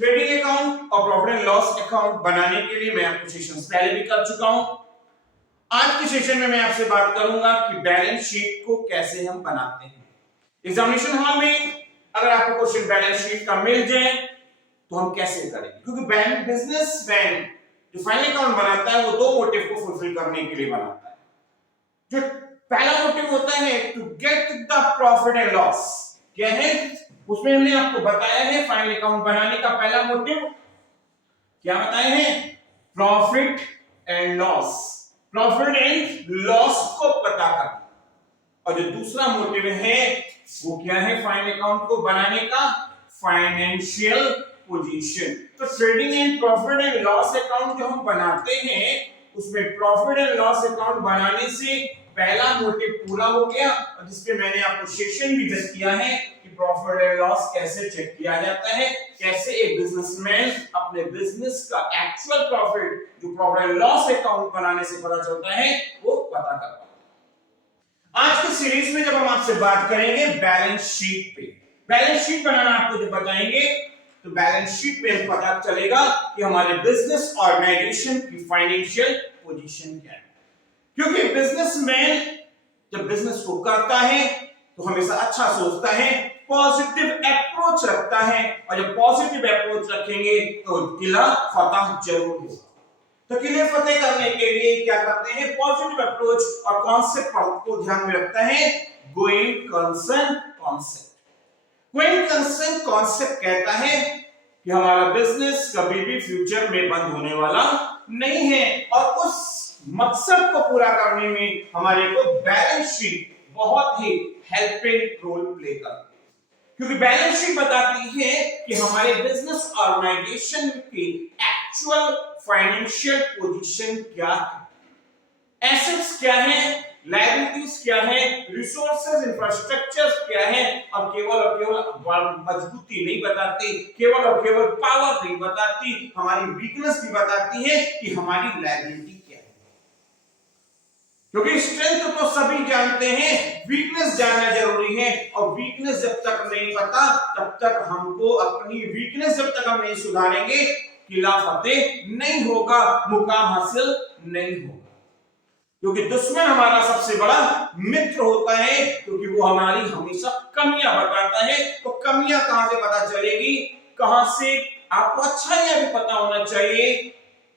Trading account और profit and loss account बनाने के लिए मैं आपको सेशन पहले भी कर चुका हूं। आज के सेशन में मैं आपसे बात करूंगा कि बैलेंस शीट को कैसे हम बनाते हैं। एग्जामिनेशन हॉल में अगर आपको क्वेश्चन बैलेंस शीट का मिल जाए तो हम कैसे करेंगे, क्योंकि बैंक बिजनेसमैन जो फाइनल अकाउंट बनाता है वो दो मोटिव को फुलफिल करने के लिए बनाता है। जो पहला मोटिव होता है to get the profit and loss, क्या है उसमें हमने आपको बताया है फाइनल अकाउंट बनाने का पहला मोटिव क्या बताए हैं, profit and loss, profit and loss को पता करना। और जो दूसरा मोटिव है वो क्या है फाइनल अकाउंट को बनाने का, फाइनेंशियल पोजीशन। तो trading and profit and loss account जो हम बनाते हैं उसमें प्रॉफिट एंड लॉस अकाउंट बनाने से पहला मोटिव पूरा हो गया, और जिसपे मैंने आपको सेशन भी दस किया है कि प्रॉफिट एंड लॉस कैसे चेक किया जाता है, कैसे एक बिजनेसमैन अपने बिजनेस का एक्चुअल प्रॉफिट जो प्रॉफिट एंड लॉस अकाउंट बनाने से पता चलता है वो पता करता है। आज की सीरीज में जब हम आपसे बात करेंगे बैलेंस शीट पे, बैलेंस शीट बनाना आपको जब बताएंगे तो बैलेंस शीट पे पता चलेगा कि हमारे बिजनेस ऑर्गेनाइजेशन की फाइनेंशियल पोजीशन क्या है। क्योंकि बिजनेसमैन जब बिजनेस को करता है तो हमेशा अच्छा सोचता है, पॉजिटिव अप्रोच रखता है, और जब पॉजिटिव अप्रोच रखेंगे तो किला फतह जरूर होगा। तो किले फतेह करने के लिए क्या करते हैं, पॉजिटिव अप्रोच और कॉन्सेप्ट को ध्यान में रखता है going concern concept. Going concern concept कहता है कि हमारा बिजनेस कभी भी फ्यूचर में बंद होने वाला नहीं है, और उस मकसद को पूरा करने में हमारे को बैलेंस शीट बहुत ही हेल्पिंग रोल प्ले करती है। क्योंकि बैलेंस शीट बताती है कि हमारे बिजनेस ऑर्गेनाइजेशन की एक्चुअल फाइनेंशियल पोजीशन क्या है, एसेट्स क्या है, लायबिलिटीज क्या है, रिसोर्सेज इंफ्रास्ट्रक्चर्स क्या है, और केवल मजबूती नहीं बताती, केवल और केवल पावर नहीं बताती, हमारी वीकनेस भी बताती है कि हमारी लायबिलिटी क्या है। क्योंकि स्ट्रेंथ तो सभी जानते हैं, वीकनेस जानना जरूरी है, और वीकनेस जब तक नहीं पता तब तक हमको अपनी वीकनेस जब तक हम नहीं सुधारेंगे किला फतेह नहीं होगा, मुकाम हासिल नहीं होगा। क्योंकि दुश्मन हमारा सबसे बड़ा मित्र होता है, क्योंकि वो हमारी हमेशा कमियां बताता है। तो कमियां कहां से पता चलेगी, कहां से, आपको अच्छाइयां भी पता होना चाहिए,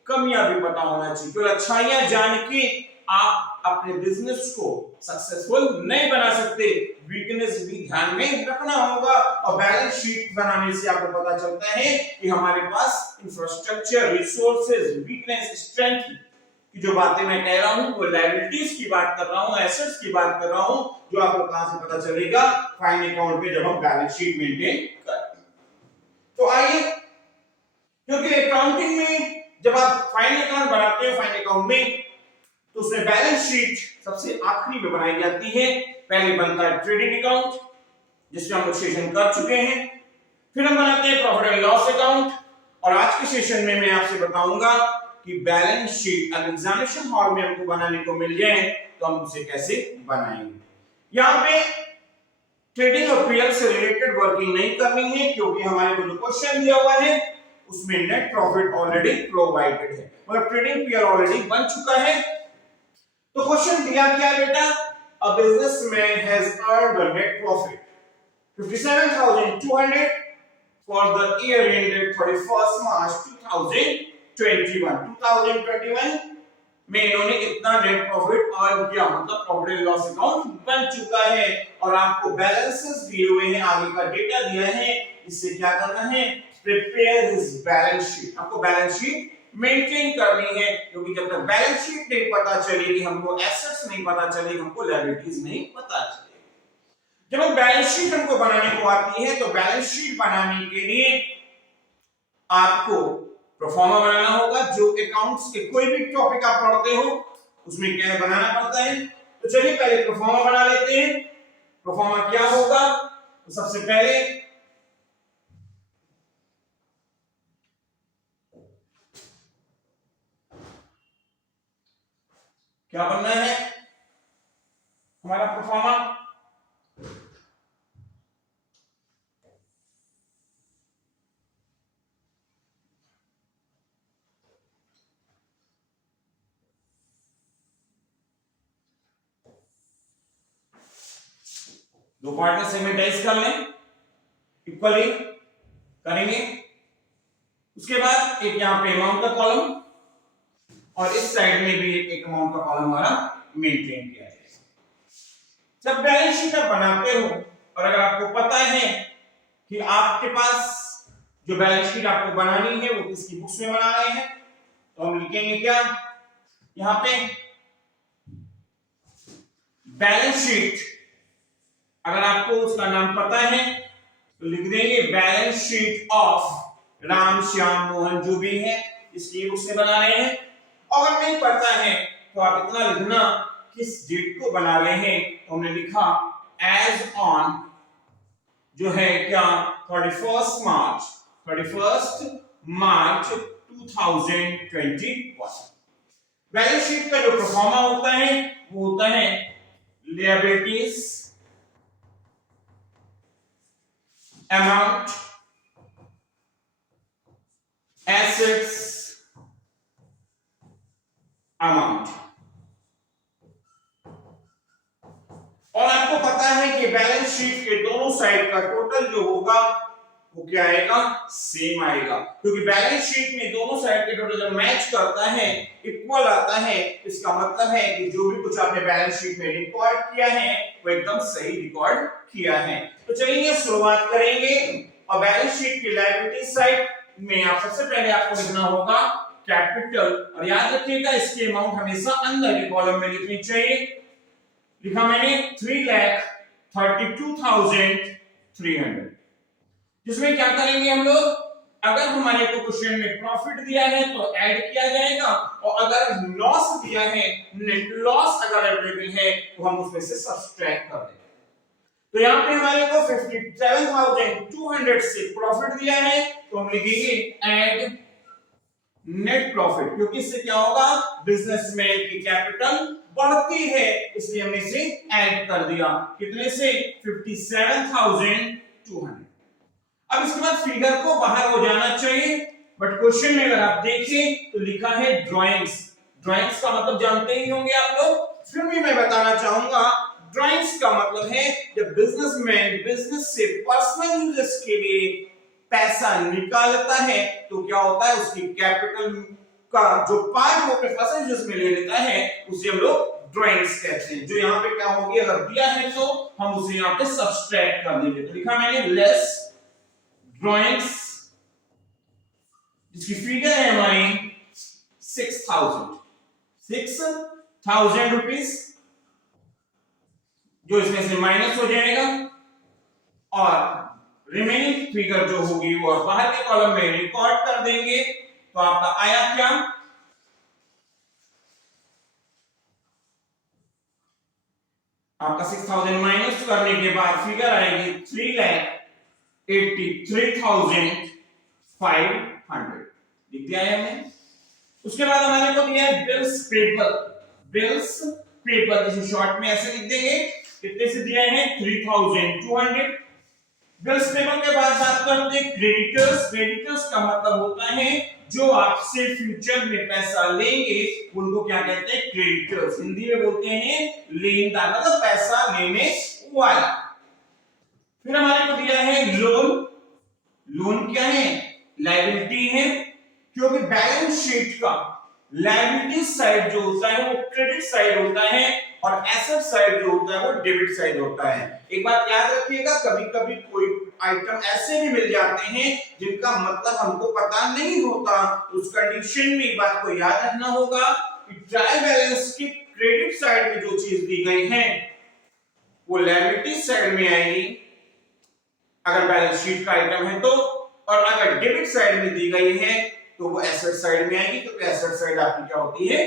कमियां भी पता होना चाहिए। तो अच्छाइयां जान के आप अपने बिजनेस को सक्सेसफुल नहीं बना सकते, वीकनेस भी ध्यान में रखना होगा। और बैलेंस शीट बनाने से आपको पता चलता है कि हमारे पास इंफ्रास्ट्रक्चर, रिसोर्सेज, वीकनेस, स्ट्रेंथ की जो बातें मैं कह रहा हूं वो लायबिलिटीज की बात कर रहा हूं, एसेट्स की बात कर रहा हूं, जो आपको कहां से पता चलेगा, फाइनल अकाउंट पे जब हम बैलेंस शीट मेंटेन करते हैं। तो आइए, क्योंकि अकाउंटिंग में जब आप फाइनल अकाउंट बनाते हो फाइनल अकाउंट में तो उसमें बैलेंस शीट सबसे आखिरी में बनाई जाती है। पहले बनता है ट्रेडिंग अकाउंट जिसमें हम लोग सेशन कर चुके हैं, फिर हम बनाते हैं प्रॉफिट एंड लॉस अकाउंट, और आज के सेशन में मैं आपसे बताऊंगा कि बैलेंस शीट अगर एग्जामिनेशन हॉल में हमको बनाने को मिल जाए तो हम उसे कैसे बनाएंगे। यहां पे ट्रेडिंग और पीएल से रिलेटेड वर्किंग नहीं करनी है, क्योंकि हमारे को जो क्वेश्चन दिया हुआ है उसमें नेट प्रॉफिट ऑलरेडी प्रोवाइडेड है, मतलब ट्रेडिंग पीएल ऑलरेडी बन चुका है। तो क्वेश्चन दिया क्या बेटा, a businessman has earned a net profit 57,200 for the year ended 31st March 2021 में इन्होंने इतना नेट प्रॉफिट अर्न किया, मतलब प्रॉफिट एंड लॉस अकाउंट बन चुका है, और आपको बैलेंसेस दिए हुए हैं, आगे का डेटा दिया है, इससे क्या करना है, प्रिपेयर हिज बैलेंस शीट। आपको बैलेंस शीट मेंटेन करनी है, क्योंकि जब तक बैलेंस शीट नहीं पता चलेगी, हमको एसेट्स नहीं पता चलेगी, हमको लायबिलिटीज नहीं पता चलेगी। जब हम बैलेंस शीट हमको बनाने को आती है तो बैलेंस शीट बनाने के लिए आपको प्रोफार्मा बनाना होगा। जो अकाउंट्स के कोई भी टॉपिक आप पढ़ते हो उसमें क्या बनाना पड़ता है। तो चलिए पहले प्रोफार्मा बना लेते हैं। प्रोफार्मा क्या होगा, तो सबसे पहले क्या बनना है हमारा प्रोफार्मा, दो पार्ट में सेगमेंटाइज कर लें, इक्वली करेंगे। उसके बाद एक यहां पे अमाउंट का कॉलम और इस साइड में भी एक अमाउंट का कॉलम हमारा मेंटेन किया जाएगा। जब बैलेंस शीट आप बनाते हो और अगर आपको पता है कि आपके पास जो बैलेंस शीट आपको बनानी है वो किसकी बुक्स में बना रहे हैं, तो हम लिखेंगे क्या यहां पे बैलेंस शीट। अगर आपको उसका नाम पता है तो लिख देंगे balance sheet of Ram Shyam Mohan जो भी है इसकी बुक से बना रहे हैं। अगर नहीं पता है तो आप इतना लिखना किस डेट को बना रहे हैं, तो हमने लिखा एज ऑन जो है क्या 31 मार्च 2021। बैलेंस शीट का जो प्रोफार्मा होता है वो होता है लिएबिलिटीज अमाउंट एसेट्स अमाउंट। और आपको पता है कि बैलेंस शीट के दोनों साइड का टोटल जो होगा वो क्या आएगा, सेम आएगा, क्योंकि बैलेंस शीट में दोनों साइड के टोटल जब मैच करता है इक्वल आता है, इसका मतलब है कि जो भी कुछ आपने बैलेंस शीट में रिकॉर्ड किया है वो एकदम सही रिकॉर्ड किया है। तो चलिए शुरुआत करेंगे और बैलेंस शीट की लायबिलिटी साइड में आप सबसे पहले आपको लिखना होगा कैपिटल, और याद रखिएगा इसकी अमाउंट हमेशा अंदर के कॉलम में लिखनी चाहिए। लिखा मैंने 3,32,300, जिसमें क्या करेंगे हम लोग, अगर हमारे को क्वेश्चन में प्रॉफिट दिया है तो ऐड किया जाएगा, और अगर लॉस दिया है नेट लॉस अगर अवेलेबल है तो हम उसमें से सब्सट्रैक्ट कर देंगे। तो यहाँ पे हमारे को 57,200 से प्रॉफिट दिया है तो हम लिखेंगे ऐड नेट प्रॉफिट, क्योंकि इससे क्या होगा बिजनेसमैन की कैपिटल बढ़ती है, इसलिए हमने इसे ऐड कर दिया। कितने से 57,200। अब इसके बाद फिगर को बाहर हो जाना चाहिए, बट क्वेश्चन में अगर आप देखें तो लिखा है ड्राइंग्स। ड्राइंग्स का मतलब जानते ही होंगे आप लोग, फिर भी मैं बताना चाहूंगा। ड्राइंग्स का मतलब है जब बिजनेसमैन बिजनेस से पर्सनल यूजेस के लिए पैसा निकालता है तो क्या होता है उसकी कैपिटल का जो पार्ट वो अपने पर्सनल यूजेस में ले लेता है उसे हम लोग ड्राइंग्स कहते हैं। जो यहाँ पे क्या होगी, अगर दिया है तो हम उसे यहाँ पे सब्सट्रैक्ट कर देंगे। तो लिखा मैंने लेस ड्राइंग्स, जिसकी फिगर है हमारी 6,000 रुपीज, जो इसमें से माइनस हो जाएगा, और रिमेनिंग फिगर जो होगी वो बाहर के कॉलम में रिकॉर्ड कर देंगे। तो आपका आया क्या, आपका 6,000 माइनस करने के बाद फिगर आएगी 3,83,500। लिख दिया है हमने। उसके बाद हमारे को दिया है बिल्स पेपर, जिसे शॉर्ट में ऐसे लिख देंगे। कितने से दिया है 3,200। बिल्स पेपर के बाद बात करते हैं क्रेडिटर्स का मतलब होता है जो आपसे फ्यूचर में पैसा लेंगे उनको क्या कहते हैं, क्रेडिटर्स। हिंदी में बोलते हैं लेनदार, मतलब पैसा लेने वाला। फिर हमारे को दिया है लोन क्या है, लायबिलिटी है, क्योंकि बैलेंस शीट का लायबिलिटी साइड जो होता है वो क्रेडिट साइड होता है और एसेट साइड जो होता है वो डेबिट साइड होता है। एक बात याद रखिएगा, कभी-कभी कोई आइटम ऐसे भी मिल जाते हैं जिनका मतलब हमको पता नहीं होता, उस कंडीशन में बात को याद रखना होगा कि ट्रायल बैलेंस की क्रेडिट साइड में जो चीज दी गई है वो लायबिलिटी साइड में आएगी अगर बैलेंस शीट का आइटम है तो, और अगर डेबिट साइड में दी गई है तो वो एसेट साइड में आएगी। तो एसेट साइड आपकी क्या होती है,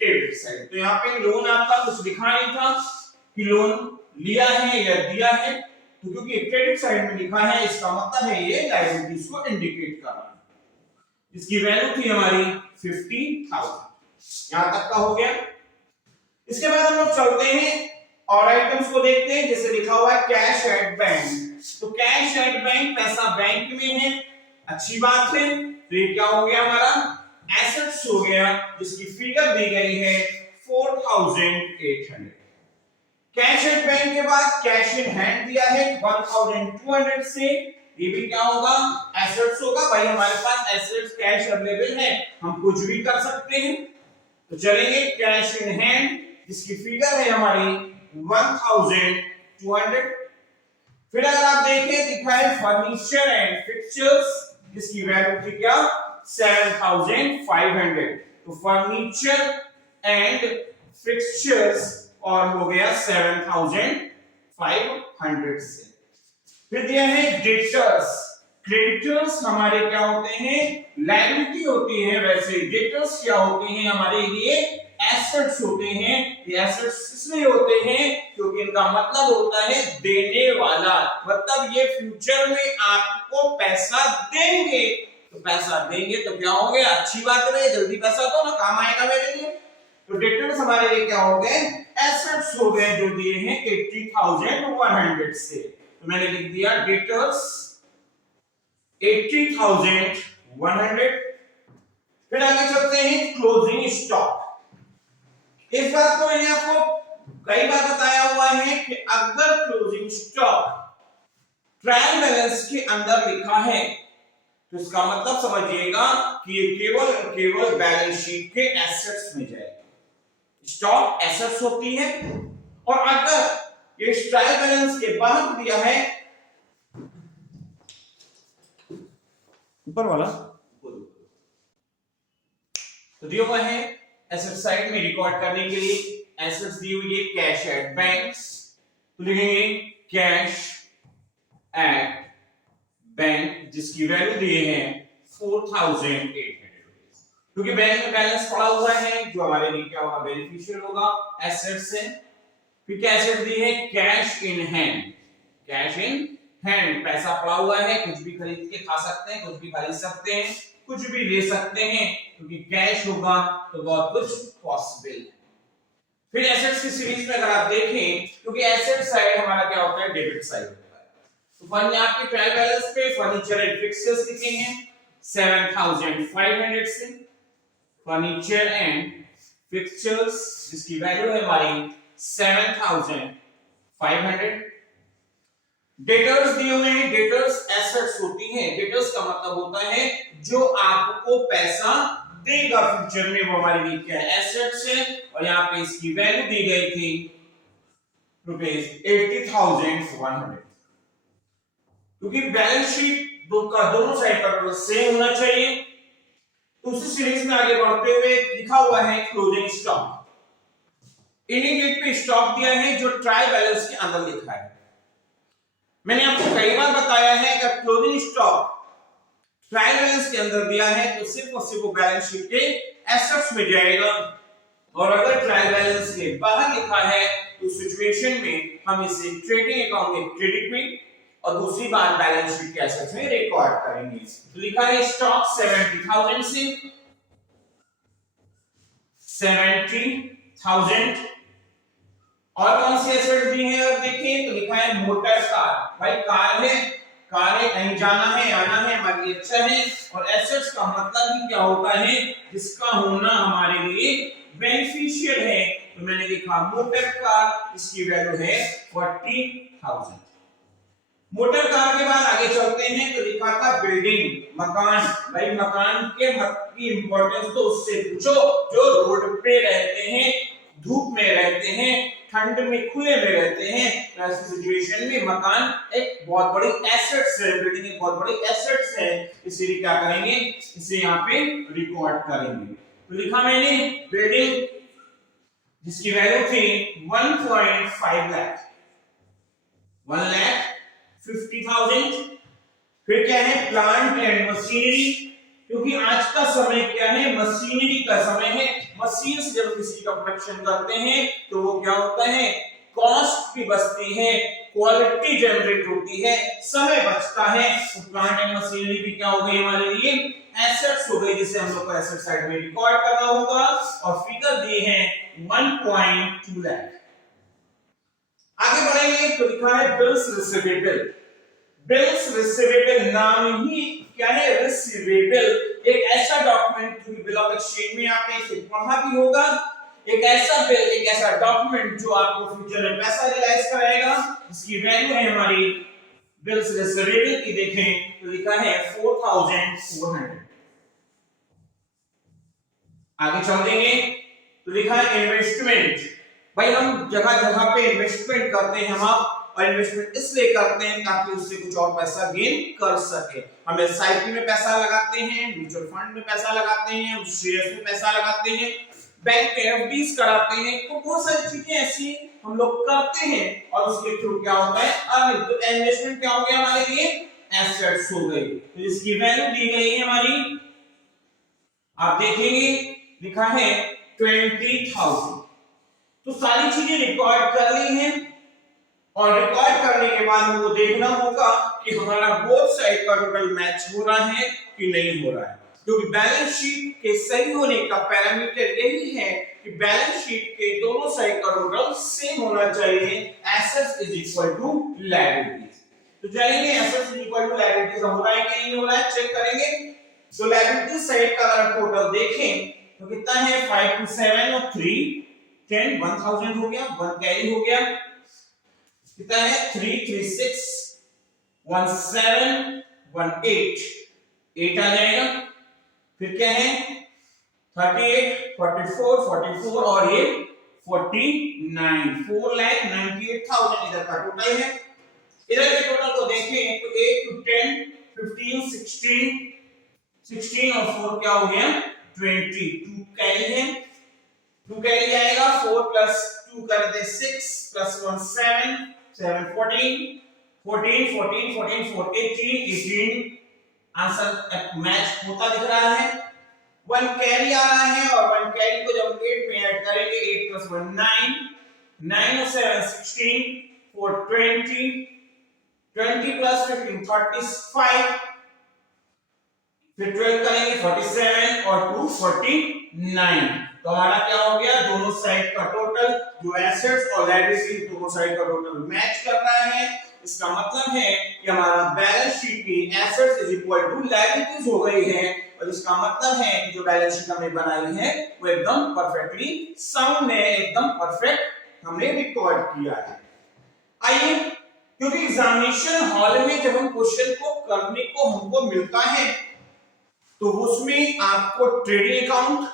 डेबिट साइड। तो यहाँ पे लोन आपका कुछ लिखा नहीं था कि लोन लिया है या दिया है, तो क्योंकि क्रेडिट साइड में लिखा है इसका मतलब है ये लायबिलिटीज को इंडिकेट कर रहा है। इसकी वैल्यू थी हमारी 50,000। यहां तक का हो गया। इसके बाद हम लोग चलते हैं और आइटम्स को देखते हैं। जैसे लिखा हुआ है कैश एट बैंक, तो कैश एट बैंक, पैसा बैंक में है, अच्छी बात है। तो ये क्या हो गया, हमारा एसेट्स हो गया, जिसकी फिगर दी गई है 4,800। कैश एट बैंक के बाद कैश इन हैंड दिया है 1200 से, ये भी क्या होगा, एसेट्स होगा। भाई हमारे पास एसेट्स कैश अवेलेबल है, हम कुछ भी कर सकते हैं। तो चलेंगे कैश इन हैंड जिसकी फिगर है हमारी 1200। फिर अगर आप देखें दिखा है फर्नीचर एंड फिक्सचर्स जिसकी वैल्यू थी क्या 7500। तो फर्नीचर एंड फिक्सचर्स और हो गया 7500 से। फिर दिया है डेटर्स। क्रेडिटर्स हमारे क्या होते हैं, लायबिलिटी होती है, वैसे डेटर्स क्या होते हैं हमारे लिए एसेट्स होते हैं। ये एसेट्स इसलिए होते हैं क्योंकि इनका मतलब होता है देने वाला, मतलब ये फ्यूचर में आपको पैसा देंगे। तो पैसा देंगे तो क्या हो गया, अच्छी बात है, जल्दी पैसा दो ना, काम आएगा मेरे लिए। तो डेटर्स हमारे लिए क्या हो गए, एसेट्स हो गए जो दिए हैं 80100 से। तो मैंने लिख दिया डेटर्स 80100। फिर आगे चलते हैं क्लोजिंग स्टॉक। इस बात को मैंने आपको कई बार बताया हुआ है कि अगर क्लोजिंग स्टॉक ट्रायल बैलेंस के अंदर लिखा है तो इसका मतलब समझिएगा कि ये केवल बैलेंस शीट के एसेट्स में जाएगा। स्टॉक एसेट्स होती है, और अगर ये ट्रायल बैलेंस के बाहर दिया है, ऊपर वाला तो दिया हुआ है एसेट साइड में रिकॉर्ड करने के लिए एसेट्स दी हुई है कैश एट बैंक्स, तो लिखेंगे कैश एट बैंक जिसकी वैल्यू दिए हैं 4800 क्योंकि बैंक में बैलेंस पड़ा हुआ है जो हमारे लिए क्या होगा, बेनिफिशियल होगा एसेट से। फिर क्या एसेट दी है, cash in hand. Cash in hand पैसा पड़ा हुआ है, कुछ भी खरीद के खा सकते हैं, कुछ भी खरीद सकते हैं, कुछ भी ले सकते हैं, क्योंकि कैश होगा तो बहुत कुछ पॉसिबल है। फिर एसेट्स की सीरीज में अगर आप देखें, क्योंकि एसेट साइड हमारा क्या होता है, डेबिट साइड होता है, तो फर्नीचर आपके ट्रायल बैलेंस पे फर्नीचर एंड फिक्सचर्स लिखेंगे 7500 से। फर्नीचर एंड फिक्सचर्स जिसकी वैल्यू है हमारी 7500। डेटर्स दिए हुए हैं, डेटर्स एसेट्स होती हैं। डेटर्स का मतलब होता है जो आपको पैसा देगा फ्यूचर में, वो हमारे लिए क्या है, एसेट्स है। और यहाँ पे इसकी वैल्यू दी गई थी ₹80,100, क्योंकि बैलेंस शीट दोनों साइड पर सेम होना चाहिए। तो उसी सीरीज में आगे बढ़ते हुए लिखा हुआ है क्लोजिंग स्टॉक। इनिंग पे स्टॉक दिया है जो ट्रायल बैलेंस के अंदर लिखा है। मैंने आपको कई बार बताया है कि क्लोजिंग स्टॉक ट्रायल बैलेंस के अंदर दिया है तो सिर्फ और सिर्फ बैलेंस शीट के एसेट्स में जाएगा, और अगर ट्रायल बैलेंस के बाहर लिखा है तो सिचुएशन में हम इसे ट्रेडिंग अकाउंट में क्रेडिट में और दूसरी बार बैलेंस शीट के एसेट्स में रिकॉर्ड करेंगे। तो लिखा है स्टॉक 70,000 से 70,000। और कौन सी एसेट दी है, और देखें तो लिखा है मोटर कार। भाई कार है, कहीं जाना है आना है हमारे लिए अच्छा है, और एसेट्स का मतलब ही क्या होता है, जिसका होना हमारे लिए बेनिफिशियल है। तो मैंने लिखा मोटर कार, इसकी वैल्यू है 40,000। मोटर कार के बाद आगे चलते हैं तो लिखा था बिल्डिंग, मकान। भाई मकान के मत की इंपॉर्टेंस तो उससे पूछो जो रोड पे रहते हैं, धूप में रहते हैं, ठंड में खुले में रहते हैं। ऐसी सिचुएशन में मकान एक बहुत बड़ी एसेट्स है, बिल्डिंग एक बहुत बड़ी एसेट्स है, इसीलिए क्या करेंगे, इसे यहाँ पे रिकॉर्ड करेंगे। तो लिखा मैंने बिल्डिंग जिसकी वैल्यू थी 1.5 लाख, 1,50,000। फिर क्या है, प्लांट एंड मशीनरी, क्योंकि आज का समय क्या है, मशीनरी का समय है। मशीन से जब किसी का प्रोडक्शन करते हैं तो वो क्या होता है, कॉस्ट भी बचती है, क्वालिटी जनरेट होती है, समय बचता है। तो प्लांट एंड मशीनरी भी क्या हो गई हमारे लिए, एसेट्स हो गई, जिसे हम लोग को एसेट साइड में रिकॉर्ड करना होगा। और फिगर दी है 1.2 लाख। आगे बढ़ेंगे तो लिखा है बिल्स रिसीवेबल। बिल्स रिसीवेबल नाम ही क्या है, रिसीवेबल, एक ऐसा डॉक्यूमेंट जो बिल ऑफ एक्सचेंज में आपने इसे पढ़ा भी होगा, एक ऐसा बिल, एक ऐसा डॉक्यूमेंट जो आपको फ्यूचर में पैसा रियलाइज कराएगा, जिसकी वैल्यू है हमारी बिल्स रिसीवेबल की। देखें तो लिखा है 4400। आगे चल देंगे तो लिखा है इन्वेस्टमेंट। भाई हम जगह जगह पे इन्वेस्टमेंट करते हैं हम आप, और इन्वेस्टमेंट इसलिए करते हैं ताकि उससे कुछ और पैसा गेन कर सके। हम एसआईपी में पैसा लगाते हैं, म्यूचुअल फंड में पैसा लगाते हैं, हम शेयर्स में पैसा लगाते हैं, बैंक के एफडीज कराते हैं, तो बहुत सारी चीजें ऐसी हम लोग करते हैं और उसके थ्रू क्या होता है अर्निंग। तो इन्वेस्टमेंट क्या हो गया हमारे लिए, एसेट्स हो गई, तो इसकी वैल्यू दी गई है हमारी, आप देखेंगे लिखा है 20,000। तो सारी चीजें रिकॉर्ड कर ली हैं, और रिकॉर्ड करने के बाद हमको देखना होगा कि हमारा बोथ साइड का टोटल मैच हो रहा है कि नहीं हो रहा है, क्योंकि बैलेंस शीट के सही होने का पैरामीटर यही है कि बैलेंस शीट के दोनों साइड का टोटल सेम होना चाहिए। Assets is equal to liabilities. तो जानेंगे assets is equal to liabilities हो रहा है कि नहीं हो रहा है, चेक करेंगे। सो लायबिलिटीज साइड का अगर टोटल देखें तो कितना है, 5 2 7 और 3 10 1000 हो गया, 1 कैरी हो गया, कितना है 3 3 6 1 7 1 8 8 आ जाएगा। फिर क्या है 38 44 44 और ये 49 4,98,000 इधर का टोटल है। इधर के टोटल को देखें तो 8 to 10 15 16 और 4 क्या हो गया 20, 2 कैरी है, 2 कैरी आएगा, 4 प्लस 2 कर दे 6 प्लस 1 7 7 14 14 14 14 4 18 आंसर मैच होता दिख रहा है। 1 कैरी आ रहा है और 1 कैरी को जब 8 में ऐड करेंगे 8 प्लस 1 9 9 और 7 16 4 20 20 प्लस 15 35, फिर 12 करेंगे 47 और 2 49। तो हमारा क्या हो गया, दोनों साइड का टोटल जो एसेट्स और लायबिलिटीज दोनों साइड का टोटल मैच कर रहा है। इसका मतलब है कि हमारा बैलेंस शीट की assets is equal to liabilities हो गई है, और इसका मतलब है कि जो बैलेंस शीट हमने बनाई है वो एकदम परफेक्टली साउंड है, एकदम परफेक्ट हमने रिकॉर्ड किया है। आइए, क्योंकि एग्जामिनेशन हॉल में जब हम क्वेश्चन को करने को हमको मिलता है तो उसमें आपको trading account,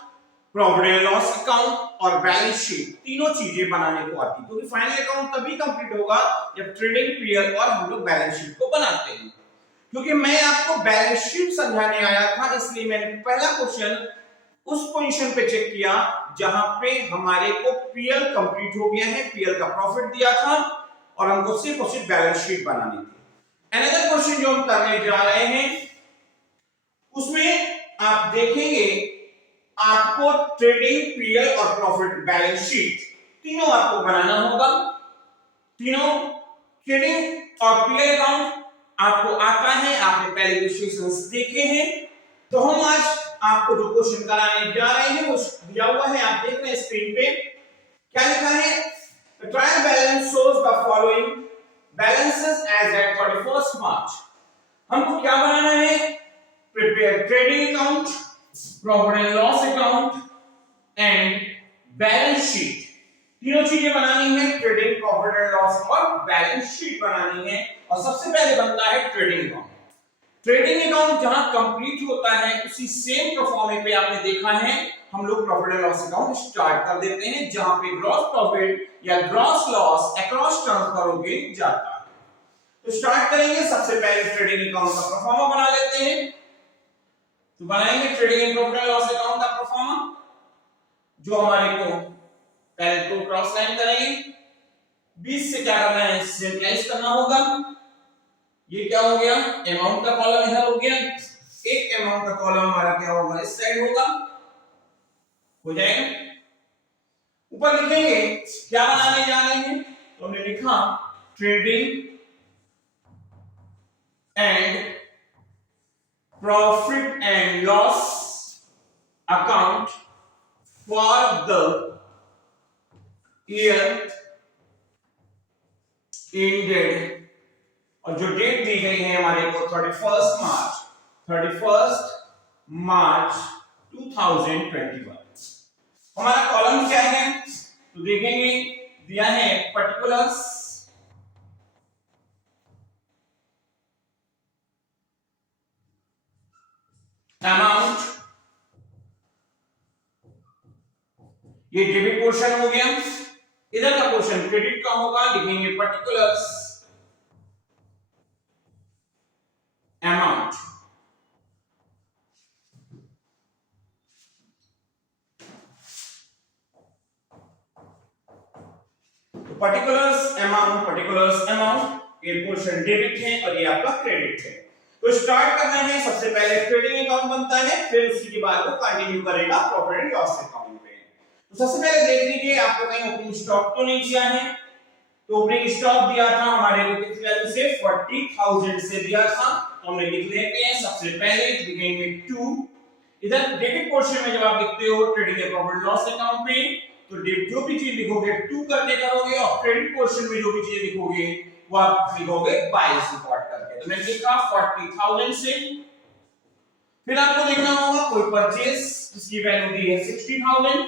profit and loss account और बैलेंस शीट तीनों चीजें बनाने को आती है। क्योंकि फाइनल अकाउंट तभी कंप्लीट होगा जब ट्रेडिंग पीरियड और हम लोग बैलेंस शीट को बनाते हैं। क्योंकि मैं आपको बैलेंस शीट समझाने आया था, इसलिए मैंने पहला क्वेश्चन उस पोजीशन पे चेक किया जहां पे हमारे को पीएल कंप्लीट हो गया है, पीएल का प्रॉफिट दिया था और हमको सिर्फ और सिर्फ बैलेंस शीट बनानी थी। अनदर क्वेश्चन जो हम करने जा रहे हैं उसमें आप देखेंगे आपको ट्रेडिंग पीएल और प्रॉफिट बैलेंस शीट तीनों आपको बनाना होगा। तीनों ट्रेडिंग और पीएल अकाउंट आपको आता है, आपने पहले क्वेश्चंस देखे हैं। तो हम आज आपको जो क्वेश्चन कराने जा रहे हैं वो दिया हुआ है, आप देख रहे हैं स्क्रीन पे क्या लिखा है। The trial balance shows the following balances as at 31st March। हमको क्या बनाना है, prepare trading account, profit and loss account and balance sheet, तीनों चीजें बनानी है। ट्रेडिंग, प्रॉफिट एंड लॉस और बैलेंस शीट बनानी है। और सबसे पहले बनता है ट्रेडिंग अकाउंट। ट्रेडिंग अकाउंट जहां कंप्लीट होता है उसी सेम प्रोफॉर्मे पे आपने देखा है हम लोग profit and loss account start कर देते हैं, जहां पे ग्रॉस प्रॉफिट या ग्रॉस लॉस अक्रॉस ट्रांसफर होके जाता है। तो स्टार्ट करेंगे, सबसे पहले ट्रेडिंग अकाउंट का परफॉर्मा बना लेते हैं। तो बनाएंगे trading and profit and loss account का परफॉर्मा, जो हमारे को पहले तो क्रॉस लाइन करेंगे, 20 से क्या करना है, सिंपलाइज करना होगा। ये क्या हो गया, अमाउंट का कॉलम इधर हो गया, एक अमाउंट का कॉलम हमारा क्या होगा, इस साइड होगा, हो जाएगा। ऊपर लिखेंगे क्या बनाने जा रहे हैं, तो हमने लिखा trading and profit and loss account for the year ended, और जो डेट दी गई है हमारे को 31st मार्च 2021। हमारा कॉलम क्या है तो देखेंगे दिया है पर्टिकुलर्स अमाउंट, ये डेबिट पोर्शन हो गया। इधर का पोर्शन क्रेडिट का होगा, लिखेंगे पर्टिकुलर्स अमाउंट। पर्टिकुलर्स अमाउंट, ये पोर्शन डेबिट है और ये आपका क्रेडिट है। तो स्टार्ट करना है, सबसे पहले ट्रेडिंग अकाउंट बनता है, फिर उसी के बाद वो कंटिन्यू करेगा प्रॉफिट एंड लॉस अकाउंट पे। तो सबसे पहले देख लीजिए आपको कहीं ओपनिंग स्टॉक तो नहीं दिया है, तो ओपनिंग स्टॉक दिया था हमारे को किस वैल्यू से 40,000 से दिया था, तो हमने लिख लेते हैं सबसे पहले लिखेंगे 2। इधर डेबिट पोर्शन में जब आप लिखते हो ट्रेडिंग प्रॉफिट लॉस अकाउंट में तो जो भी चीज लिखोगे 2 करके करोगे और क्रेडिट पोर्शन में जो भी चीज लिखोगे वो आप लिखोगे 22 रिकॉर्ड करके। तो मैंने लिखा 40,000 से, फिर आपको देखना होगा कोई परचेज जिसकी वैल्यू दी है 60,000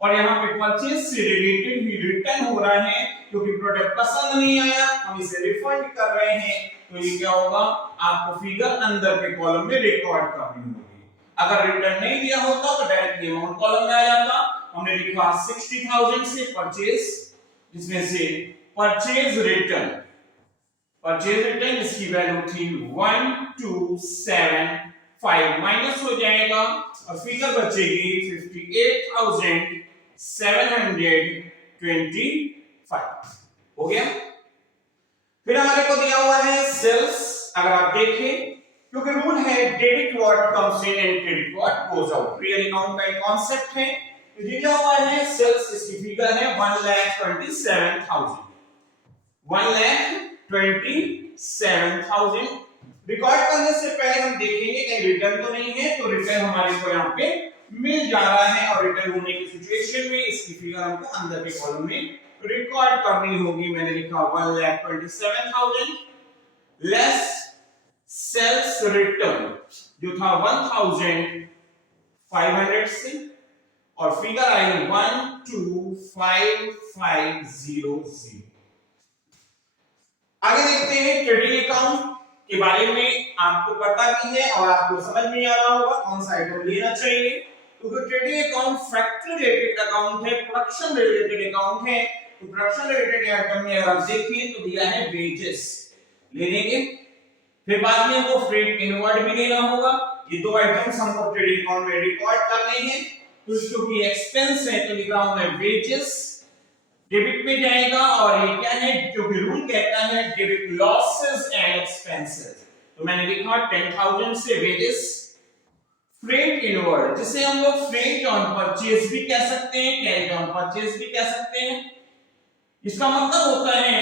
और यहाँ पे परचेज से रिलेटेड ही रिटर्न हो रहा है क्योंकि प्रोडक्ट पसंद नहीं आया, हम इसे रिफंड कर रहे हैं। तो ये क्या होगा, आपको फिगर अंदर के कॉलम में रिकॉर्ड करनी होगी। अगर रिटर्न नहीं दिया होता तो डायरेक्टली अमाउंट कॉलम में आ जाता। हमने लिखा 60,000 से परचेज, जिसमें से परचेज रिटर्न इसकी वैल्यू थी 1275 माइनस हो जाएगा और फिगर बचेगी 58,725 हो गया। फिर हमारे को दिया हुआ है सेल्स। अगर आप देखें क्योंकि रूल है debit what comes in and credit what goes out, real account का एक कॉन्सेप्ट है। तो दिया हुआ है सेल्स, इसकी फिगर है 1,27,000 1,27,000। रिकॉर्ड करने से पहले हम देखेंगे कहीं रिटर्न तो नहीं है, तो रिटर्न हमारे को यहाँ पे मिल जा रहा है और रिटर्न होने की सिचुएशन में इसकी फिगर हमको अंदर के कॉलम में रिकॉर्ड करनी होगी। मैंने लिखा 1,27,000 लेस सेल्स रिटर्न जो था 1,500 से और फिगर आई 125500। आगे देखते हैं ट्रेडिंग अकाउंट के बारे में, आपको पता भी है और आपको समझ में आ रहा होगा कौन सा आइटम लेना चाहिए। क्योंकि trading account factory related account है, प्रोडक्शन रिलेटेड अकाउंट है। तो प्रोडक्शन रिलेटेड आइटम में अगर आप देखिए तो दिया है वेजेस ले लेंगे, फिर बाद में हमको फ्रेट इनवर्ड भी लेना होगा। ये दो आइटम्स हमको ट्रेडिंग अकाउंट में रिकॉर्ड करने हैं। तो क्योंकि एक्सपेंस है तो लिख रहा हूं मैं वेजेस, डेबिट पे जाएगा और ये क्या है जो भी रूल कहता है डेबिट लॉसेस एंड एक्सपेंसेस। तो मैंने लिखा 10,000 से वेजेस, फ्रेट इनवर्ड जिसे हम लोग फ्रेट ऑन परचेज भी कह सकते हैं, कैरिज ऑन परचेज भी कह सकते हैं। इसका मतलब होता है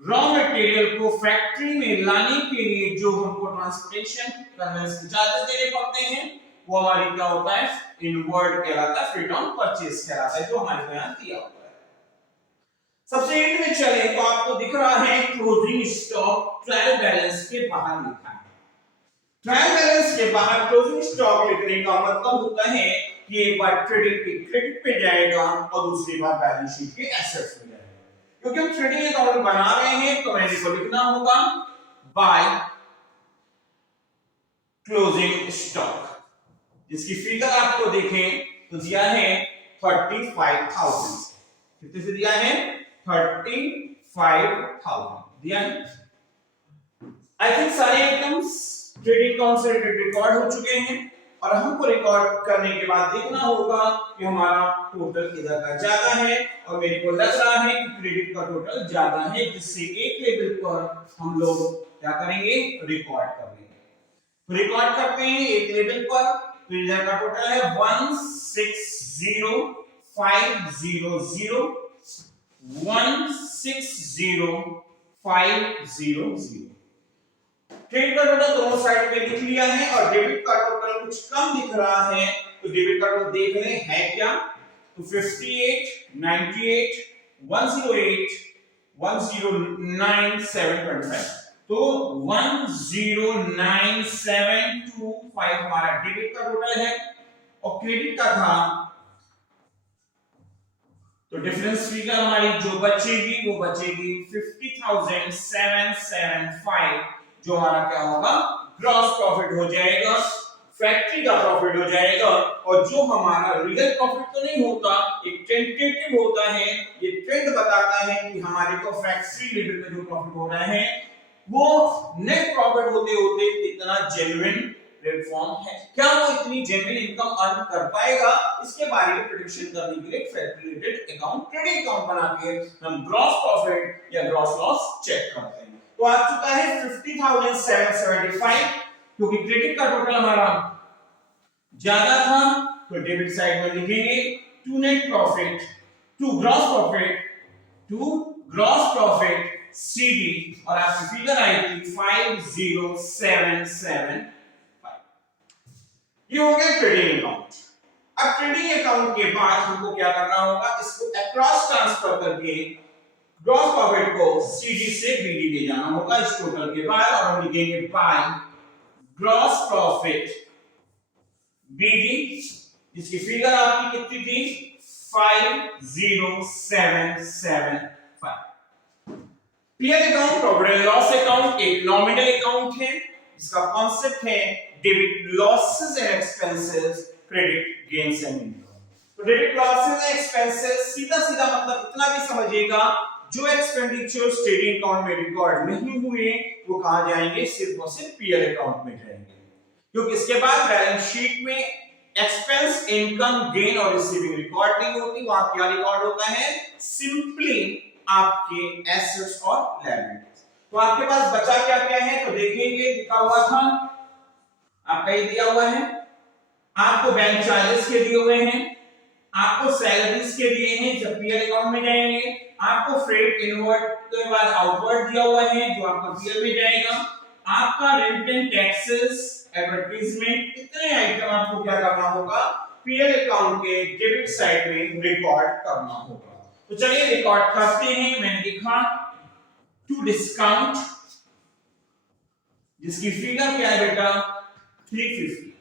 रॉ मटेरियल को फैक्ट्री में लाने के लिए जो हमको ट्रांसपोर्टेशन कन्वेंस के चार्जेस देने पड़ते हैं वो हमारी क्या होता है इनवर्ड कहलाता है, फ्रेट ऑन परचेज कहलाता है, जो हमारे यहाँ दिया हुआ है। सबसे एंड में चले तो आपको दिख रहा है क्लोजिंग स्टॉक ट्रायल बैलेंस के बाहर लिखा है। ट्रायल बैलेंस के बाहर क्लोजिंग स्टॉक लिखने का मतलब होता है कि एक बार ट्रेडिंग के क्रेडिट पे जाएगा और दूसरी बार बैलेंस शीट के एसेट्स में जाएगा। क्योंकि हम ट्रेडिंग अकाउंट बना रहे हैं तो मैंने को लिखना होगा बाय क्लोजिंग स्टॉक, जिसकी फिगर आपको देखें तो दिया है 35,000। कितने से दिया है 35,000 दिया है। आई थिंक सारे आइटम्स ट्रेडिंग अकाउंट से रिकॉर्ड हो चुके हैं और हमको रिकॉर्ड करने के बाद देखना होगा कि हमारा टोटल किधर का ज्यादा है और मेरे को लग रहा है कि क्रेडिट का टोटल ज्यादा है, जिससे एक लेवल पर हम लोग क्या करेंगे रिकॉर्ड कर लेंगे। तो रिकॉर्ड करते हैं एक लेवल पर, तो इधर का टोटल है 160,500। क्रेडिट का टोटल दोनों साइड पे लिख लिया है और डेबिट का टोटल कुछ कम दिख रहा है, तो डेबिट का टोटल देख लें है क्या, तो 58, 98, 108, 109,725। तो 109,725 हमारा डेबिट का टोटल है और क्रेडिट का था तो डिफरेंस फिगर हमारी जो बचेगी वो बचेगी 50,775, जो हमारा क्या होगा ग्रॉस प्रॉफिट हो जाएगा, फैक्ट्री का प्रॉफिट हो जाएगा। और जो हमारा रियल प्रॉफिट तो नहीं होता, एक टेंटेटिव होता है, ये ट्रेंड बताता है कि हमारे को फैक्ट्री लेवल पे जो प्रॉफिट हो रहा है वो नेट प्रॉफिट होते होते कितना जेन्युइन प्लेटफॉर्म है, क्या वो इतनी जेन्युइन इनकम अर्न कर पाएगा, इसके बारे में प्रेडिक्शन करने के लिए factory related account, trading account बना के हम ग्रॉस प्रॉफिट या ग्रॉस लॉस चेक करते हैं। तो आ चुका है 50,775, क्योंकि क्रेडिट का टोटल हमारा ज्यादा था तो डेबिट साइड में लिखेंगे to net profit to gross profit CD, और आपकी फिगर आई थी 50,775। ये हो गया ट्रेडिंग अकाउंट। अब ट्रेडिंग अकाउंट के बाद हमको क्या करना होगा, इसको अक्रॉस ट्रांसफर करके ग्रॉस प्रॉफिट को सीडी से बीडी ले जाना होगा इस टोटल के बाद, और हम लिखेंगे बाय ग्रॉस प्रॉफिट बीडी, जिसकी फिगर आपकी कितनी थी 50,775। PL account, profit and loss account एक नॉमिनल अकाउंट है, इसका कॉन्सेप्ट है debit losses and expenses, credit gains and income. तो डेबिट लॉसेस एंड एक्सपेंसेस सीधा सीधा मतलब इतना भी समझिएगा, जो एक्सपेंडिचर्स ट्रेडिंग अकाउंट में रिकॉर्ड नहीं हुए वो कहां जाएंगे, सिर्फ और सिर्फ पीएल अकाउंट में जाएंगे, क्योंकि इसके बाद बैलेंस शीट में एक्सपेंस, इनकम, गेन और रिसीविंग रिकॉर्ड नहीं होती, वहां क्या रिकॉर्ड होता है, सिंपली आपके एसेट्स और लायबिलिटीज। तो आपके पास बचा क्या क्या है, तो देखेंगे लिखा हुआ था आपका, ये दिया हुआ है आपको बैंक चार्जेस के दिए हुए हैं, आपको सैलरीज के दिए हैं जब पीएल अकाउंट में जाएंगे, आपको फ्रेट इनवर्ड के बाद आउटवर्ड दिया हुआ है जो आपका पीएल में जाएगा, आपका रेंट एंड टैक्सेस, एडवर्टाइजमेंट, इतने आइटम आपको क्या करना होगा, पीएल अकाउंट के डेबिट साइड में रिकॉर्ड करना होगा। तो चलिए रिकॉर्ड करते हैं। मैंने लिखा टू डिस्काउंट, जिसकी फिगर क्या है बेटा 350।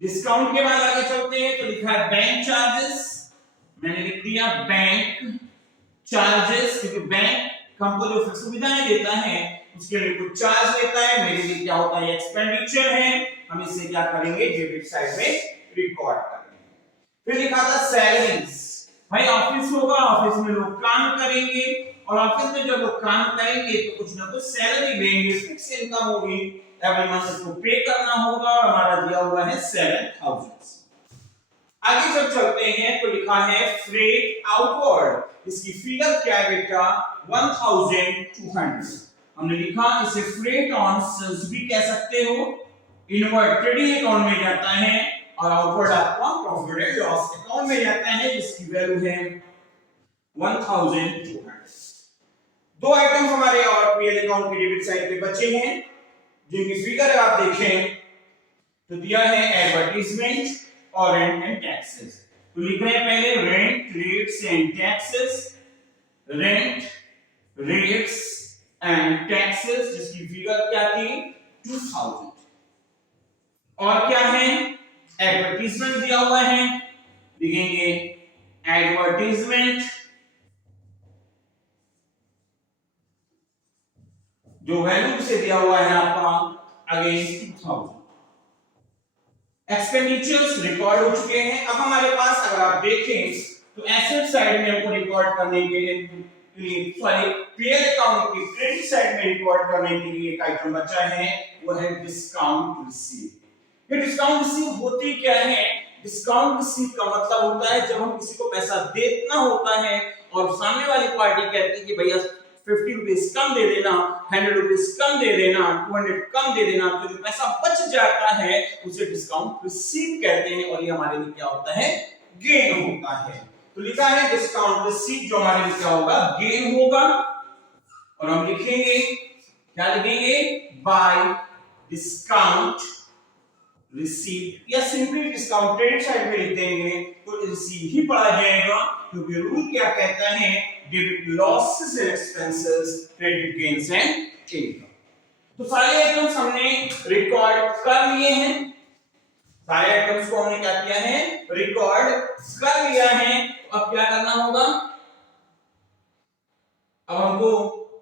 डिस्काउंट के बाद आगे चलते हैं तो लिखा है बैंक चार्जेस, मैंने लिख दिया बैंक चार्जेस, क्योंकि बैंक हमको जो सुविधाएं देता है उसके लिए कुछ चार्ज लेता है, मेरे लिए क्या होता है एक्सपेंडिचर है, हम इसे क्या करेंगे डेबिट साइड में रिकॉर्ड करेंगे। फिर लिखा था सैलरीज, भाई ऑफिस होगा, ऑफिस में लोग काम करेंगे, और ऑफिस में जब लोग काम करेंगे तो कुछ ना कुछ सैलरी लेंगे, फिक्स इनकम होगी, एवरी मंथ उसको पे करना होगा, और हमारा दिया हुआ है 7,000। आगे जब चलते हैं तो लिखा है फ्रेट आउटवर्ड, इसकी फिगर क्या है बेटा 1,200। हमने लिखा इसे फ्रेट ऑन सेल्स भी कह सकते हो, इनवर्ड ट्रेडिंग अकाउंट में जाता है, और आउटवर्ड आपका प्रॉफिट एंड लॉस अकाउंट में जाता है, जिसकी वैल्यू है 1,200। दो आइटम हमारे और पीएल अकाउंट के डेबिट साइड पे बचे हैं, जिनकी फिगर आप देखें तो दिया है एडवर्टाइजमेंट और रेंट एंड टैक्सेस। तो लिख रहे हैं पहले rent, rates and taxes, rent, rates and taxes, जिसकी फिगर क्या थी 2000। और क्या है, एडवर्टाइजमेंट दिया हुआ है, लिखेंगे एडवर्टाइजमेंट जो वैल्यू से दिया हुआ है आपका अगेंस्ट 2000। एक्सपेंडिचर्स रिकॉर्ड हो चुके हैं। अब हमारे पास अगर आप देखें तो एसेट साइड में हमको रिकॉर्ड करने के लिए पीएल अकाउंट की क्रेडिट साइड में रिकॉर्ड करने के लिए एक आइटम बचा है, वो है डिस्काउंट रिसीव। ये डिस्काउंट रिसीव होती क्या है, डिस्काउंट रिसीव का मतलब होता है जब हम किसी को पैसा देना होता है और सामने वाली पार्टी कहती है कि भैया 50 रुपीस कम दे देना, 100 रुपीस कम दे देना, 200 कम दे देना, तो जो पैसा बच जाता है उसे डिस्काउंट रिसीव कहते हैं, और ये हमारे लिए क्या होता है गेन होता है। तो लिखा है डिस्काउंट रिसीव, जो हमारे लिए क्या होगा गेन होगा, और हम लिखेंगे क्या लिखेंगे बाय डिस्काउंट रिसीव, या सिंपली डिस्काउंट क्रेडिट साइड में लिख देंगे तो रिसीव ही पढ़ा जाएगा, क्योंकि रूल क्या कहता है debit losses and expenses, credit gains and income. तो सारे आइटम्स हमने रिकॉर्ड कर लिए हैं, सारे आइटम्स को हमने क्या किया है रिकॉर्ड कर लिया है। अब क्या करना होगा, अब हमको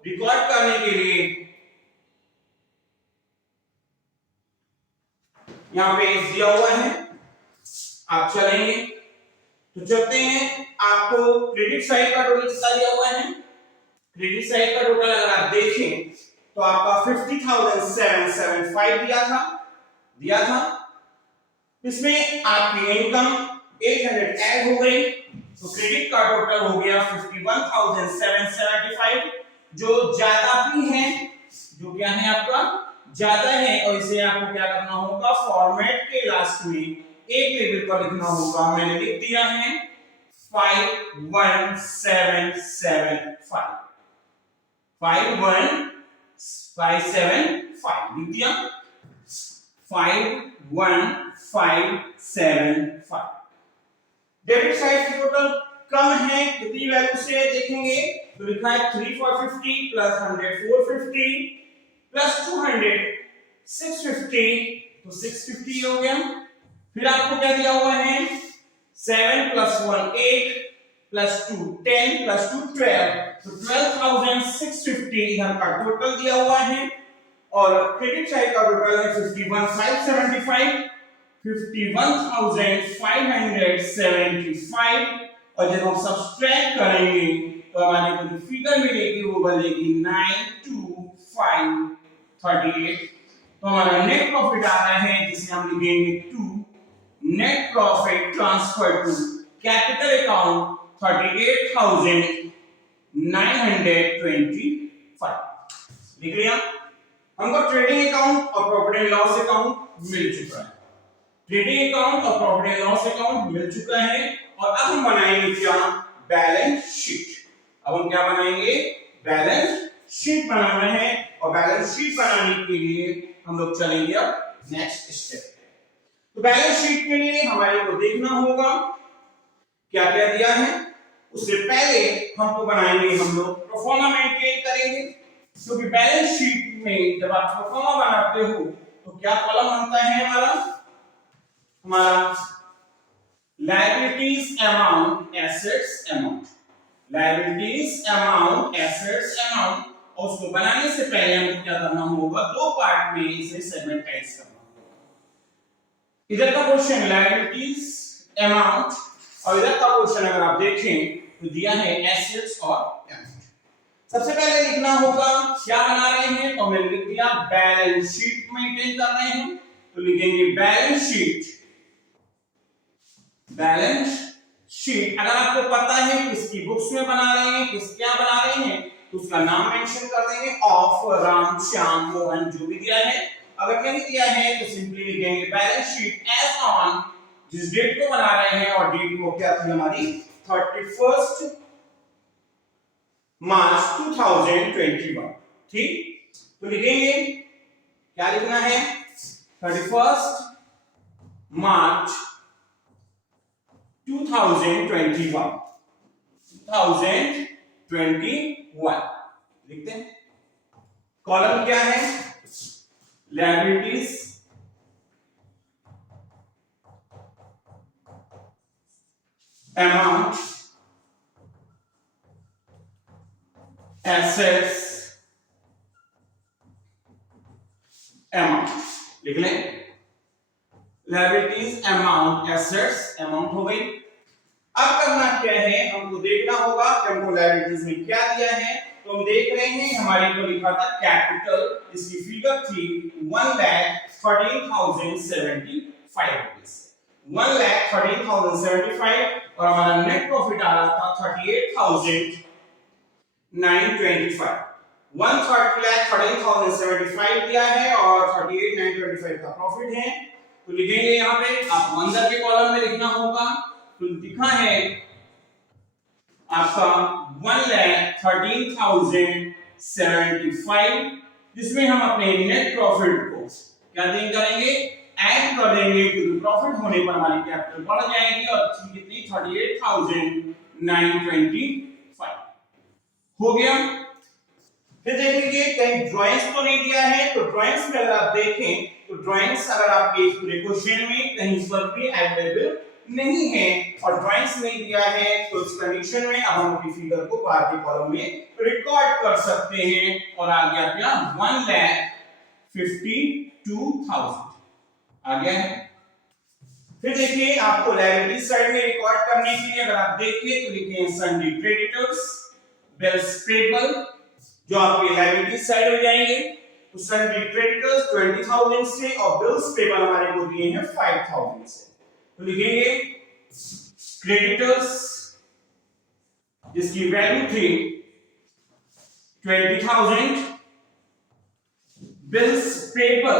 रिकॉर्ड करने के लिए यहां पे दिया हुआ है, आप चलेंगे तो चलते हैं। आपको क्रेडिट साइड का टोटल कितना दिया हुआ है, क्रेडिट साइड का टोटल अगर आप देखें तो आपका 50,775 दिया था। इसमें आपकी इनकम 800 ऐड हो गई, तो क्रेडिट का टोटल हो गया 51,775, जो ज्यादा भी है, जो क्या है आपका ज्यादा है, और इसे आपको क्या करना होगा, फॉर्मेट के लास्ट में एक लेवल पर लिखना होगा। मैंने लिख दिया है 51,775, 51,575 लिख दिया, 51,575। डेबिट साइड की टोटल कम है, कितनी वैल्यू से देखेंगे तो लिखा है 3 for 50 plus 100 450 plus 200 650, तो 650 हो गया। फिर आपको क्या दिया हुआ है, 7 plus 1 8 plus 2 10 plus 2 12, तो 12,650 इधर का टोटल दिया हुआ है। और क्रेडिट साइड का टोटल है 51,575, 51,575, और जब हम सब्ट्रैक्ट करेंगे तो हमारे को जो फिगर मिलेगी वो बनेगी 92538। तो हमारा नेट प्रॉफिट आ रहा है, जिसे हम लिखेंगे 2 net profit transfer to capital account 38,925। लिख लिया। हमको ट्रेडिंग अकाउंट और प्रॉफिट एंड लॉस अकाउंट मिल चुका है, ट्रेडिंग अकाउंट और प्रॉफिट एंड लॉस अकाउंट मिल चुका है। और अब हम बनाएंगे क्या, बैलेंस शीट। अब हम क्या बनाएंगे, बैलेंस शीट बनाना है, और बैलेंस शीट बनाने के लिए हम लोग चलेंगे अब नेक्स्ट स्टेप। तो बैलेंस शीट के लिए हमारे को देखना होगा क्या क्या दिया है। उससे पहले हमको बनाएंगे, हम लोग प्रोफॉर्मा मेंटेन करेंगे, क्योंकि बैलेंस शीट में जब आप प्रोफॉर्मा बनाते हो तो क्या कॉलम बनता है हमारा liabilities amount assets amount, liabilities amount assets amount. और उसको बनाने से पहले हमको क्या करना होगा, दो पार्ट में इसे सेगमेंटाइज करना होगा। इधर का क्वेश्चन लायबिलिटीज अमाउंट, और इधर का क्वेश्चन अगर आप देखें तो दिया है एसेट्स और अमाउंट। सबसे पहले लिखना होगा क्या बना रहे हैं, तो मैंने लिख दिया बैलेंस शीट मेंटेन कर रहे हैं, तो लिखेंगे बैलेंस शीट। बैलेंस शीट अगर आपको पता है किसकी बुक्स में बना रहे हैं, किस क्या बना रहे हैं, तो उसका नाम मेंशन कर देंगे, ऑफ राम श्याम मोहन, जो भी दिया है। अगर नहीं दिया है तो सिंपली लिखेंगे बैलेंस शीट एज ऑन, जिस डेट को बना रहे हैं, और डेट वो क्या थी हमारी 31 मार्च 2021, ठीक। तो लिखेंगे क्या लिखना है, 31 मार्च 2021 लिखते हैं। कॉलम क्या है, लायबिलिटीज अमाउंट एसेट्स अमाउंट, लिख लें लायबिलिटीज अमाउंट एसेट्स अमाउंट हो गई। अब करना क्या है, हमको देखना होगा कि हमको लायबिलिटीज में क्या दिया है। तो हम देख रहे हैं हमारे को लिखा था कैपिटल, इसकी फिगर थी 1,13,075 रुपीस, 1,13,075, और हमारा नेट प्रॉफिट आ रहा था 38,925। 1,13,075 दिया है और 38,925 का प्रॉफिट है, तो लिखेंगे यहाँ पे आपको अंदर के कॉलम में लिखना होगा। तो लिखा है आपका 1,13,075, जिसमें हम अपने नेट प्रॉफिट को क्या करेंगे, ऐड कर देंगे, क्योंकि प्रॉफिट होने पर हमारी कैपिटल बढ़ जाएगी, और कितनी 38,925 हो गया। फिर देखेंगे कहीं ड्राइंग्स तो नहीं दिया है, तो ड्राइंग्स में अगर आप देखें तो ड्राइंग्स अगर आपके पूरे क्वेश्चन में कहीं पर भी अवेलेबल नहीं है और ड्राइंग्स नहीं दिया है, तो इस कंडीशन में अब हम अपनी फिगर को बाहर के कॉलम में रिकॉर्ड कर सकते हैं और आ गया क्या 1,52,000 आ गया है। फिर देखिए आपको लायबिलिटी साइड में रिकॉर्ड करने के लिए अगर आप देखिए तो लिखे हैं सन्डी क्रेडिटर्स, बिल्स पेबल, जो आपके लायबिलिटी साइड हो जाएंगे। तो सन्डी क्रेडिटर्स 20,000 से और बिल्स पेबल हमारे को दिए हैं 5,000 से। तो लिखेंगे क्रेडिटर्स जिसकी वैल्यू थी 20,000, बिल्स पेबल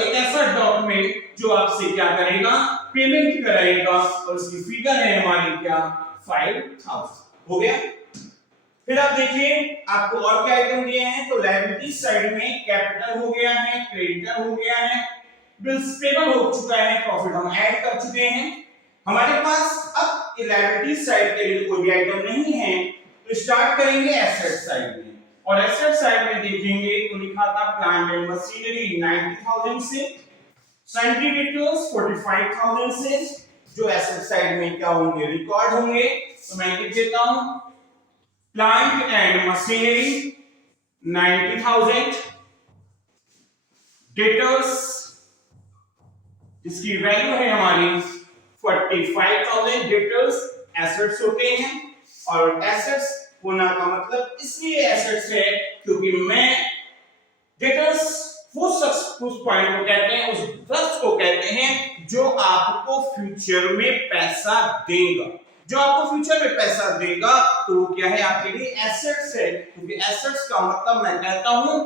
एक ऐसा डॉक्यूमेंट जो आपसे क्या करेगा, पेमेंट कराएगा और उसकी फिगर है हमारी क्या 5,000 हो गया। फिर आप देखिए आपको और क्या आइटम दिए हैं, तो लायबिलिटी साइड में कैपिटल हो गया है, क्रेडिटर हो गया है, बिल्स पेबल हो चुका है, प्रॉफिट हम ऐड कर चुके हैं। हमारे पास अब लायबिलिटी साइड के लिए कोई भी आइटम नहीं है, तो स्टार्ट करेंगे एसेट साइड में और एसेट साइड में देखेंगे तो लिखा था प्लांट एंड मशीनरी 90,000 से, सन्डी क्रेडिटर्स 45,000 से, जो एसेट साइड में क्या होंगे रिकॉर्ड होंगे। तो मैं लिख देता हूं प्लांट एंड मशीनरी 90,000, डेटर्स जिसकी वैल्यू है हमारी 45,000, डेटर्स एसेट्स होते हैं और एसेट्स होना का मतलब इसलिए एसेट्स है क्योंकि मैं डेटर्स उस पॉइंट को कहते हैं, उस वस्तु को कहते हैं जो आपको फ्यूचर में पैसा देगा। जो आपको फ्यूचर में पैसा देगा तो वो क्या है आपके लिए एसेट्स है, क्योंकि एसेट्स का मतलब मैं कहता हूं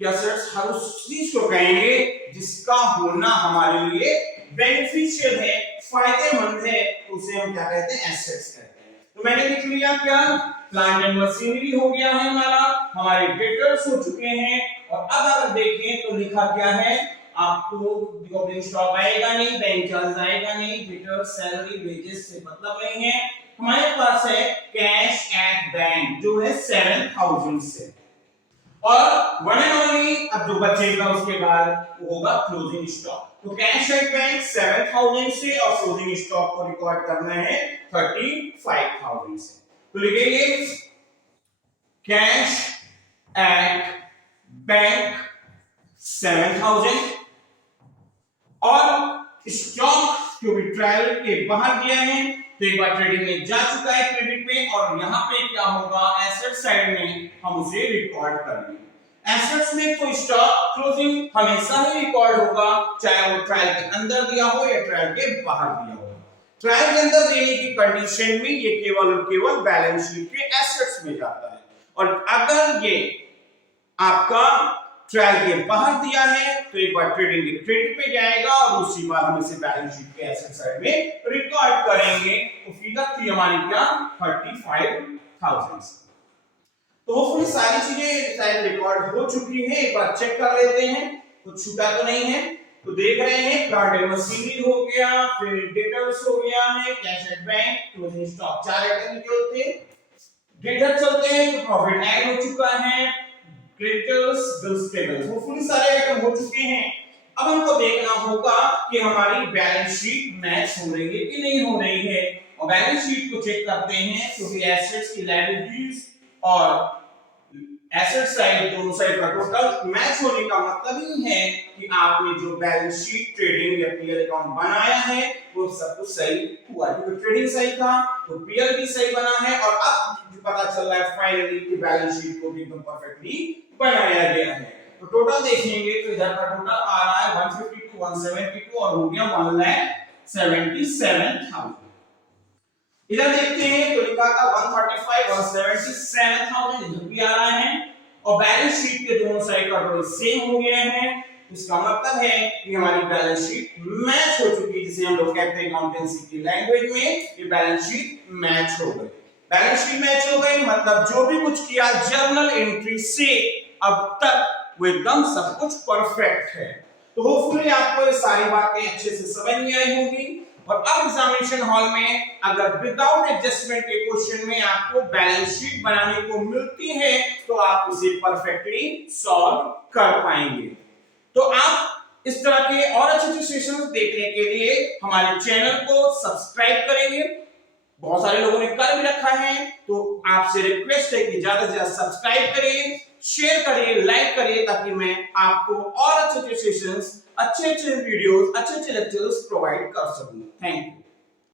कि एसेट्स हर उस चीज को कहेंगे जिसका होना हमारे लिए बेनिफिशियल है, फायदेमंद है, तो उसे हम क्या कहते हैं एसेट्स कहते हैं। तो मैंने लिख लिया क्या प्लांट एंड मशीनरी हो गया है हमारा, हमारे डेटर्स हो चुके हैं और अब अगर देखें तो लिखा क्या है आपको ओपनिंग स्टॉक आएगा नहीं, बैंक चार्ज आएगा नहीं, डेटर्स सैलरी वेजेस से मतलब नहीं है। हमारे पास है कैश एट बैंक जो है 7,000 से और वन एंड ओनली अब जो बचेगा उसके बाद वो होगा क्लोजिंग स्टॉक। तो कैश एट बैंक 7,000 से और क्लोजिंग स्टॉक को रिकॉर्ड करना है 35,000 से। तो लिखेंगे कैश एट बैंक 7,000 और स्टॉक जो भी ट्रायल के बाहर दिया है तो एक बार ट्रेडिंग में जा चुका है क्रेडिट पे और यहाँ पे क्या होगा एसेट साइड में हम उसे रिकॉर्ड करेंगे। एसेट्स में तो स्टॉक क्लोजिंग हमेशा ही रिकॉर्ड होगा, चाहे वो ट्रायल के अंदर दिया हो या ट्रायल के बाहर दिया हो। ट्रायल के अंदर देने की कंडीशन में ये केवल और केवल बैलेंस शीट के एसेट्स में जाता है और अगर ये आपका ट्रायल के बाहर दिया है तो एक बार ट्रेडिंग के क्रेडिट पे जाएगा और उसी बार हम इसे बैलेंस शीट के एसेट साइड में रिकॉर्ड करेंगे। तो फिगर थी हमारी क्या 35,000। तो होपफुली सारी चीजें शायद रिकॉर्ड हो चुकी है, एक बार चेक कर लेते हैं कुछ छूटा तो नहीं है। तो देख रहे हैं प्लांट एंड मशीनरी हो गया, फिर डेटर्स हो गया है, cash at bank, closing stock, चार आइटम जो थे। डेटर चलते हैं तो प्रॉफिट ऐड हो चुका है, क्रेडिटर्स बिल्स पेबल होपफुली सारे आइटम हो चुके हैं। अब हमको देखना होगा कि हमारी बैलेंस शीट मैच हो रही है कि नहीं हो रही है और बैलेंस शीट को चेक करते हैं क्योंकि एसेट्स की लायबिलिटीज और एसेट साइड दोनों साइड का टोटल मैच होने का मतलब ही है कि आपने जो बैलेंस शीट ट्रेडिंग या पीएल अकाउंट बनाया है वो सब कुछ सही हुआ। क्योंकि ट्रेडिंग सही था तो पीएल भी सही बना है और अब जो पता चल रहा है फाइनली कि बैलेंस शीट को भी एकदम परफेक्टली बनाया गया है। तो टोटल देखेंगे तो इधर का टोटल आ रहा है 152 172 और हो गया 1,77,000। इधर देखते हैं तो लिखा था 145 177,000 इधर भी आ रहा है और बैलेंस शीट के दोनों साइड का टोटल सेम हो गया है। इसका मतलब है कि हमारी बैलेंस शीट मैच हो चुकी है, जिसे हम लोग कहते हैं अकाउंटेंसी की लैंग्वेज में ये बैलेंस शीट मैच हो गई। बैलेंस शीट मैच हो गई मतलब जो भी कुछ किया जर्नल एंट्री से अब तक वो एकदम सब कुछ परफेक्ट है। तो होपफुली आपको ये सारी बातें अच्छे से समझ में आई होंगी और अब एग्जामिनेशन हॉल में अगर विदाउट एडजस्टमेंट के क्वेश्चन में आपको बैलेंस शीट बनाने को मिलती है तो आप उसे परफेक्टली सॉल्व कर पाएंगे। तो आप इस तरह के और अच्छे अच्छे सेशंस देखने के लिए हमारे चैनल को सब्सक्राइब करेंगे। बहुत सारे लोगों ने कर भी रखा है, तो आपसे रिक्वेस्ट है कि ज्यादा से ज्यादा सब्सक्राइब करिए, शेयर करिए, लाइक करिए, ताकि मैं आपको और अच्छे अच्छे सेशंस, अच्छे अच्छे वीडियोस, अच्छे अच्छे लेक्चर्स प्रोवाइड कर सकूं। Thank you.